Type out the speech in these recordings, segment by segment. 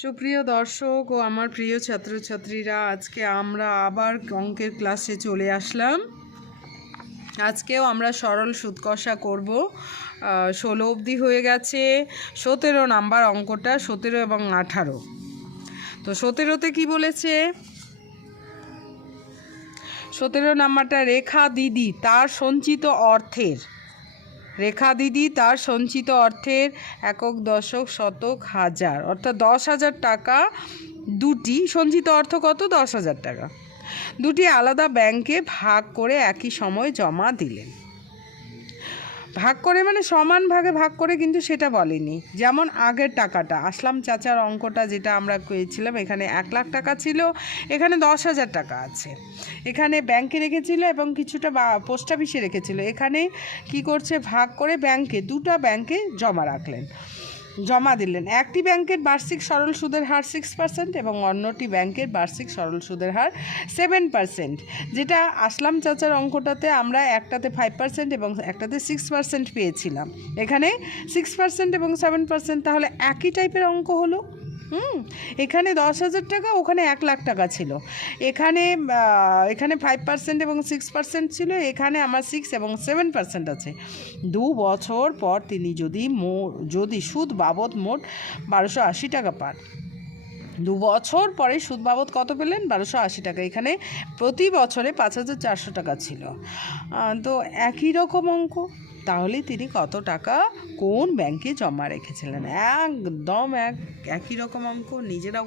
সুপ্রিয় দর্শক ও আমার প্রিয় ছাত্রছাত্রীরা, আজকে আমরা আবার অঙ্কের ক্লাসে চলে আসলাম। আজকেও আমরা সরল সুদ কষা করব। 16 অবধি হয়ে গেছে। 17 নাম্বার অঙ্কটা, 17 এবং 18। তো 17তে কি বলেছে? 17 নাম্বারটা রেখা দিদি তার সঞ্চিত অর্থের একক, দশক, শতক, হাজার, অর্থাৎ 10,000 টাকা দুটি সঞ্চিত অর্থ কত? 10,000 টাকা দুটি আলাদা ব্যাংকে ভাগ করে একই সময় জমা দিলেন। ভাগ করে মানে সমান ভাগে ভাগ করে, কিন্তু সেটা বলেনি। যেমন আগের টাকাটা, আসলাম চাচার অঙ্কটা যেটা আমরা পেয়েছিলাম, এখানে 1 লাখ টাকা ছিল, এখানে 10,000 টাকা আছে। এখানে ব্যাংকে রেখেছিল এবং কিছুটা পোস্ট অফিসে রেখেছিল। এখানে কি করছে? ভাগ করে দুটা ব্যাংকে জমা দিলেন। একটি ব্যাংকের বার্ষিক সরল সুদের হার 6% এবং অন্যটি ব্যাংকের বার্ষিক সরল সুদের হার 7%। যেটা আসলাম চাচার অঙ্কটাতে আমরা একটাতে 5% এবং একটাতে 6% পেয়েছিলাম। এখানে 6% এবং 7%, তাহলে একই টাইপের অঙ্ক হলো। এখানে 10,000 টাকা, ওখানে 1 লাখ টাকা ছিল। এখানে 5% এবং 6% ছিল, এখানে আমার 6 এবং 7% আছে। 2 বছর পর তিনি যদি সুদ বাবদ মোট 1280 টাকা পান। 2 বছর পরে সুদ বাবদ কত পেলেন? 1280 টাকা। এখানে প্রতি বছরে 5,400 টাকা ছিল। তো একই রকম অঙ্ক, তাহলে তিনি কত টাকা কোন ব্যাংকে জমা রেখেছিলেন? একদম একই রকম অঙ্ক, নিজেরাও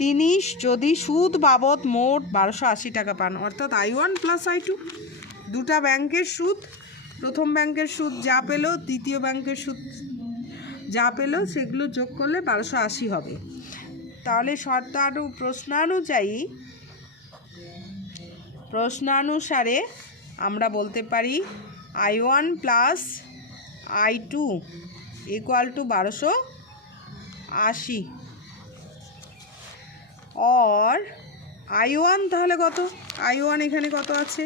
তিনি যদি সুদ বাবদ মোট 1280 টাকা পান, অর্থাৎ I1 প্লাস I2, দুটা ব্যাংকের সুদ, প্রথম ব্যাংকের সুদ যা পেল, দ্বিতীয় ব্যাংকের সুদ যা পেল, সেগুলো যোগ করলে 1280 হবে। তাহলে প্রশ্নানুসারে আমরা বলতে পারি I1 plus I2 equal to 1280, और I1 তাহলে কত? I1 এখানে কত আছে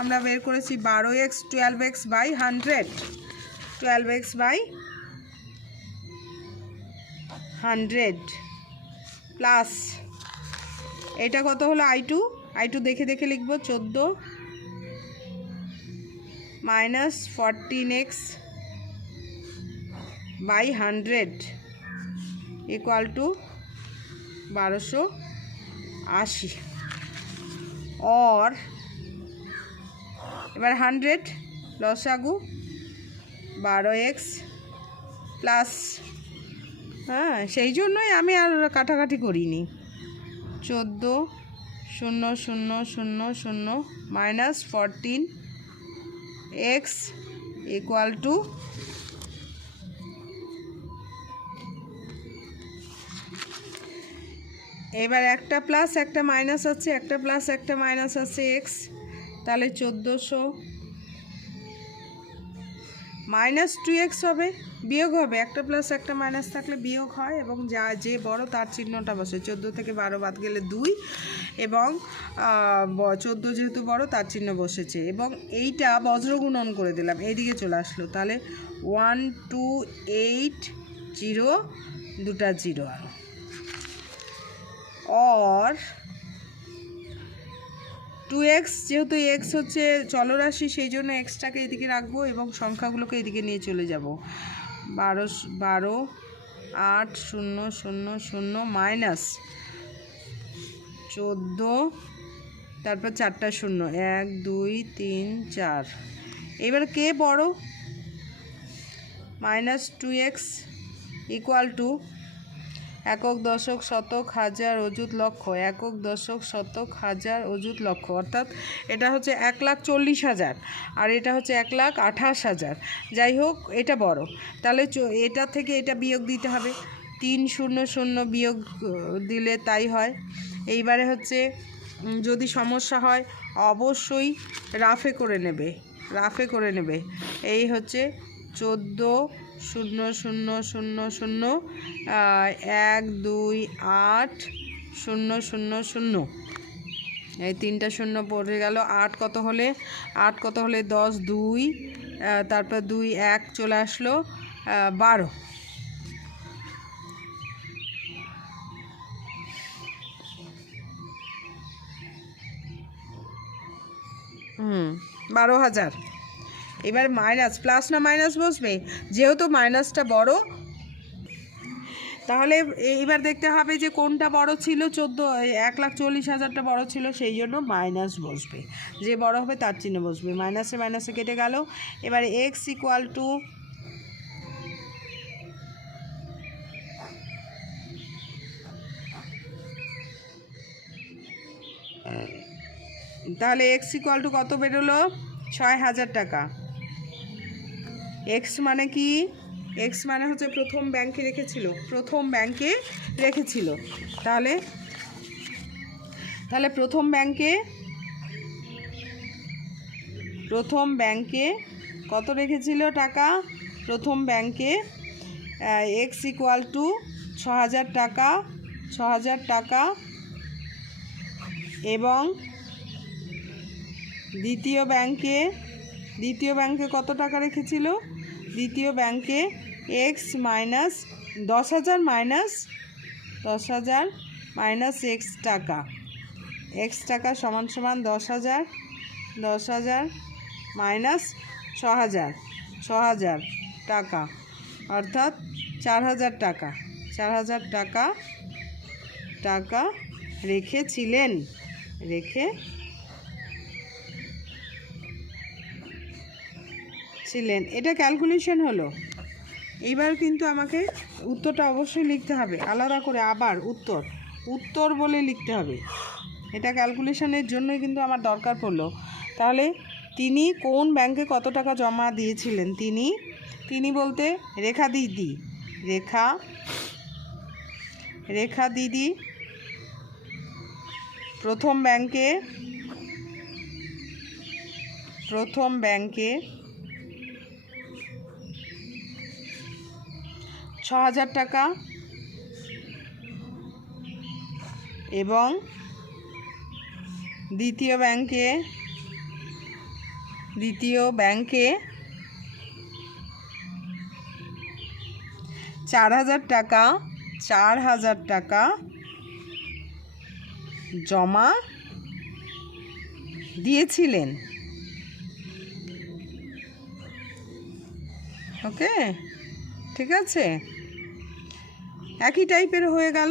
আমরা বের করেছি, 12x 12x by 100, 12x by 100 plus এটা কত হলো I2 দেখে দেখে লিখব, 14 minus 14x by 100 equal to 1280, और এবার 100 লসাগু 12x প্লাস, হ্যাঁ সেই জন্যই আমি আর কাটাকাটি করিনি, 14 0 0 0 0 মাইনাস 14x ইকুয়াল টু এবার একটা প্লাস একটা মাইনাস আছে, একটা প্লাস একটা মাইনাস আছে x, তাহলে 1400 মাইনাস 2x হবে, বিয়োগ হবে, একটা প্লাস একটা মাইনাস থাকলে বিয়োগ হয়, এবং যে বড় তার চিহ্নটা বসে, 14 থেকে 12 বাদ গেলে 2, এবং 14 যেহেতু বড় তার চিহ্ন বসেছে, এবং এইটা বজ্রগুণন করে দিলাম, এইদিকে চলে আসলো, তাহলে 1 2 8 0 দুটা 0 আর, और 2x যেহেতু x হচ্ছে চলরাশি, সেই জন্য এক্সটাকে এদিকে রাখবো এবং সংখ্যাগুলোকে এদিকে নিয়ে চলে যাব, 12 8 0 0 0 মাইনাস 14, তারপর 4টা 0, 1 2 3 4, এবার কে বড়, মাইনাস 2x ইকুয়াল টু একক দশক শতক হাজার অযুত লক্ষ, একক দশক শতক হাজার অযুত লক্ষ, অর্থাৎ এটা হচ্ছে 1,40,000 আর এটা হচ্ছে 1,28,000, যাই হোক এটা বড়, তাহলে এটা থেকে এটা বিয়োগ দিতে হবে, 300 বিয়োগ দিলে তাই হয়। এইবারে হচ্ছে যদি সমস্যা হয় অবশ্যই রাফে করে নেবে, এই হচ্ছে 14 0 0 0 0 1 2 8 0 0 0, এই 3টা 0 পড়ে গেল, 8 কত হলে 10 2, তারপর 2 1 চলে আসলো, 12, 12,000। এবার মাইনাস, প্লাস না মাইনাস বসবে, যেহেতু মাইনাসটা বড়, তাহলে এবার দেখতে হবে যে কোনটা বড় ছিল, 1,40,000টা বড় ছিল, সেই জন্য মাইনাস বসবে, যে বড় হবে তার চিহ্ন বসবে, মাইনাসে মাইনাসে কেটে গেল। এবারে x ইকুয়াল টু তাহলে x ইকুয়াল টু কত বেরোলো, 6,000 টাকা। x মানে কি, x মানে হচ্ছে প্রথম ব্যাংকে রেখেছিল, তাহলে প্রথম ব্যাংকে কত রেখেছিল টাকা, প্রথম ব্যাংকে x ইকুয়াল টু 6,000 টাকা, এবং দ্বিতীয় ব্যাংকে কত টাকা রেখেছিল, দ্বিতীয় ব্যাংকে x মাইনাস 10,000 মাইনাস x টাকা সমান 10,000 মাইনাস 6,000 টাকা, অর্থাৎ 4,000 টাকা রেখেছিলেন। এটা ক্যালকুলেশন হলো। এইবার কিন্তু আমাকে উত্তরটা অবশ্যই লিখতে হবে আলাদা করে, আবার উত্তর উত্তর বলে লিখতে হবে। এটা ক্যালকুলেশনের জন্যই কিন্তু আমার দরকার পড়লো। তাহলে তিনি কোন ব্যাংকে কত টাকা জমা দিয়েছিলেন? তিনি বলতে রেখা দিদি, রেখা দিদি প্রথম ব্যাংকে 6,000 টাকা এবং দ্বিতীয় ব্যাংকে 4,000 টাকা জমা দিয়েছিলেন। ওকে, ঠিক আছে, একই টাইপের হয়ে গেল।